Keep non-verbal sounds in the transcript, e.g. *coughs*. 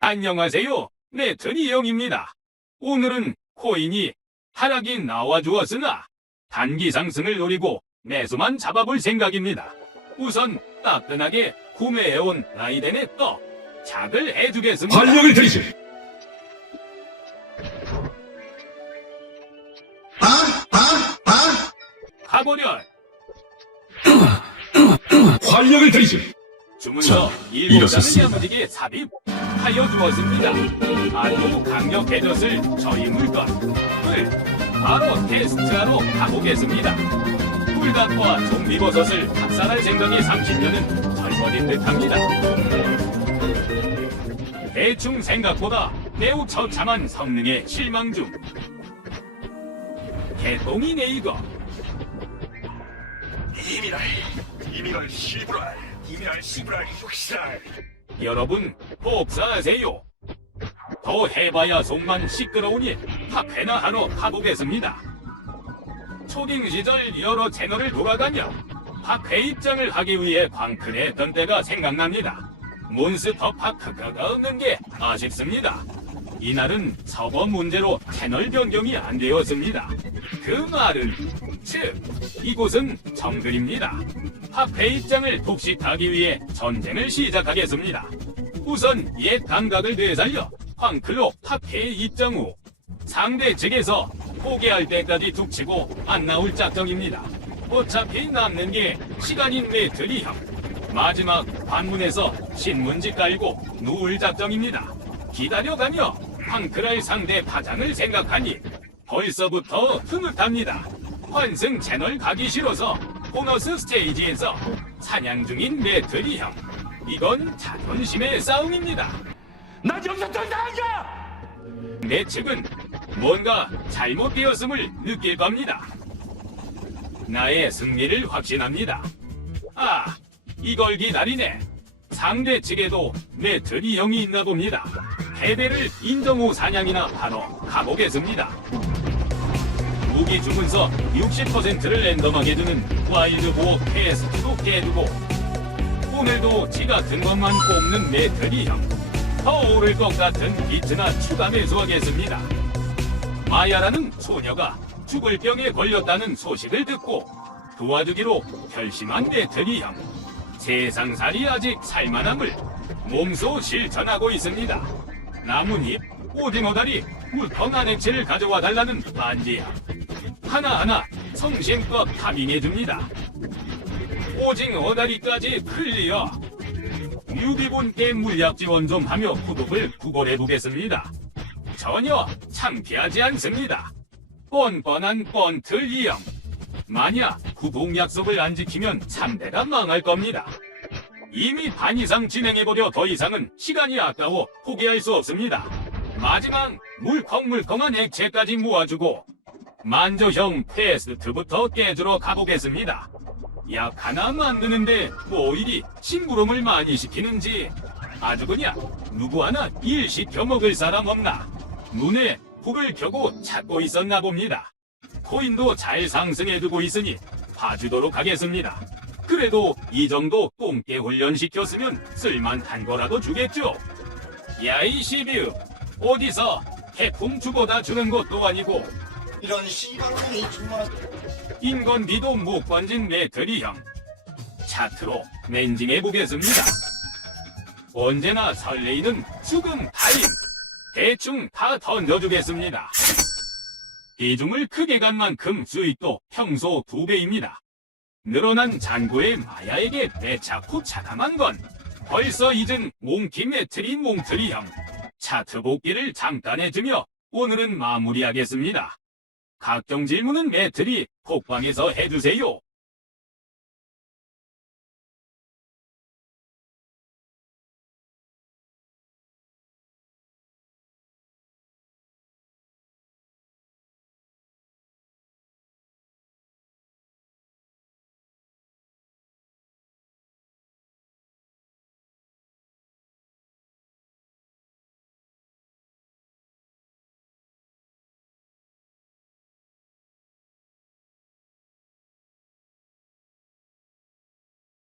안녕하세요. 네, 드니 영입니다. 오늘은 코인이 하락이 나와주었으나 단기 상승을 노리고 매수만 잡아볼 생각입니다. 우선 따끈하게 구매해온 라이덴의 떡 작을 해주겠습니다. 활력을 들이시 가보려 *coughs* 활력을 들이시 주문서 자, 일곱 장을 일어섰습니다. 야무지게 삽입 하여 주었습니다. 아주 강력해졌을 저희 물건을 바로 테스트하러 가보겠습니다. 꿀단과 좀비버섯을 박살할 생각이 30년은 젊어진 듯합니다. 대충 생각보다 매우 처참한 성능에 실망 중. 개똥이 네 이거. 이미랄 이미랄 시브랄 이미랄 시브랄 육시랄 여러분 복사하세요. 더 해봐야 속만 시끄러우니 카페나 하러 가보겠습니다. 초딩 시절 여러 채널을 돌아다녀 파크에 입장을 하기 위해 광클 했던 때가 생각납니다. 몬스터 파크가 없는 게 아쉽습니다. 이날은 서버 문제로 채널 변경이 안 되었습니다. 그 말은 즉 이곳은 정글입니다. 파크에 입장을 독식하기 위해 전쟁을 시작하겠습니다. 우선 옛 감각을 되살려 황클로 파크에 입장 후 상대 측에서 포기할 때까지 툭 치고 안 나올 작정입니다. 어차피 남는 게 시간인 메트리 형. 마지막 관문에서 신문지 깔고 누울 작정입니다. 기다려가며 황클할 상대 파장을 생각하니 벌써부터 흐뭇합니다. 환승 채널 가기 싫어서 보너스 스테이지에서 사냥 중인 메트리 형. 이건 자존심의 싸움입니다. 난 여기서 더 나가냐 내 측은 뭔가 잘못되었음을 느낄 겁니다. 나의 승리를 확신합니다. 아, 이걸 기다리네. 상대 측에도 내 드리형이 있나 봅니다. 패배를 인정 후 사냥이나 하러 가보겠습니다. 무기 주문서 60%를 랜덤하게 주는 와일드 보호 퀘스트도 깨두고 오늘도 지 같은 것만 뽑는 내 드리형. 더 오를 것 같은 비트나 추가 매수하겠습니다. 마야라는 소녀가 죽을 병에 걸렸다는 소식을 듣고 도와주기로 결심한 배터리 형. 세상살이 아직 살만함을 몸소 실천하고 있습니다. 나뭇잎, 오징어 다리, 물컹 안액체를 가져와 달라는 반지야. 하나하나 성심껏 타밍해줍니다. 오징어 다리까지 클리어. 유비분께 물약 지원 좀 하며 구독을 구걸해 보겠습니다. 전혀 창피하지 않습니다. 뻔뻔한 뻔틀 이형. 만약 구독 약속을 안 지키면 참대가 망할 겁니다. 이미 반 이상 진행해보려 더 이상은 시간이 아까워 포기할 수 없습니다. 마지막 물컹물컹한 액체까지 모아주고 만조형 테스트부터 깨주러 가보겠습니다. 약 하나 만드는데 뭐 이리 심부름을 많이 시키는지 아주 그냥 누구 하나 일 시켜 먹을 사람 없나 눈에 불을 켜고 찾고 있었나 봅니다. 코인도 잘 상승해두고 있으니 봐주도록 하겠습니다. 그래도 이 정도 똥개 훈련시켰으면 쓸만한 거라도 주겠죠. 야이 시비읍 어디서 태풍 주고다 주는 것도 아니고 이런 씨발놈이 정말 인건비도 못 건진 메트리 형. 차트로 멘징해 보겠습니다. 언제나 설레이는 죽음 타임. 대충 다 던져주겠습니다. 비중을 크게 간 만큼 수익도 평소 두 배입니다. 늘어난 잔고의 마야에게 배차후 차담한 건 벌써 잊은 몽키 메트리 몽트리 형. 차트 복귀를 잠깐 해주며 오늘은 마무리하겠습니다. 각종 질문은 매트리 톡방에서 해주세요.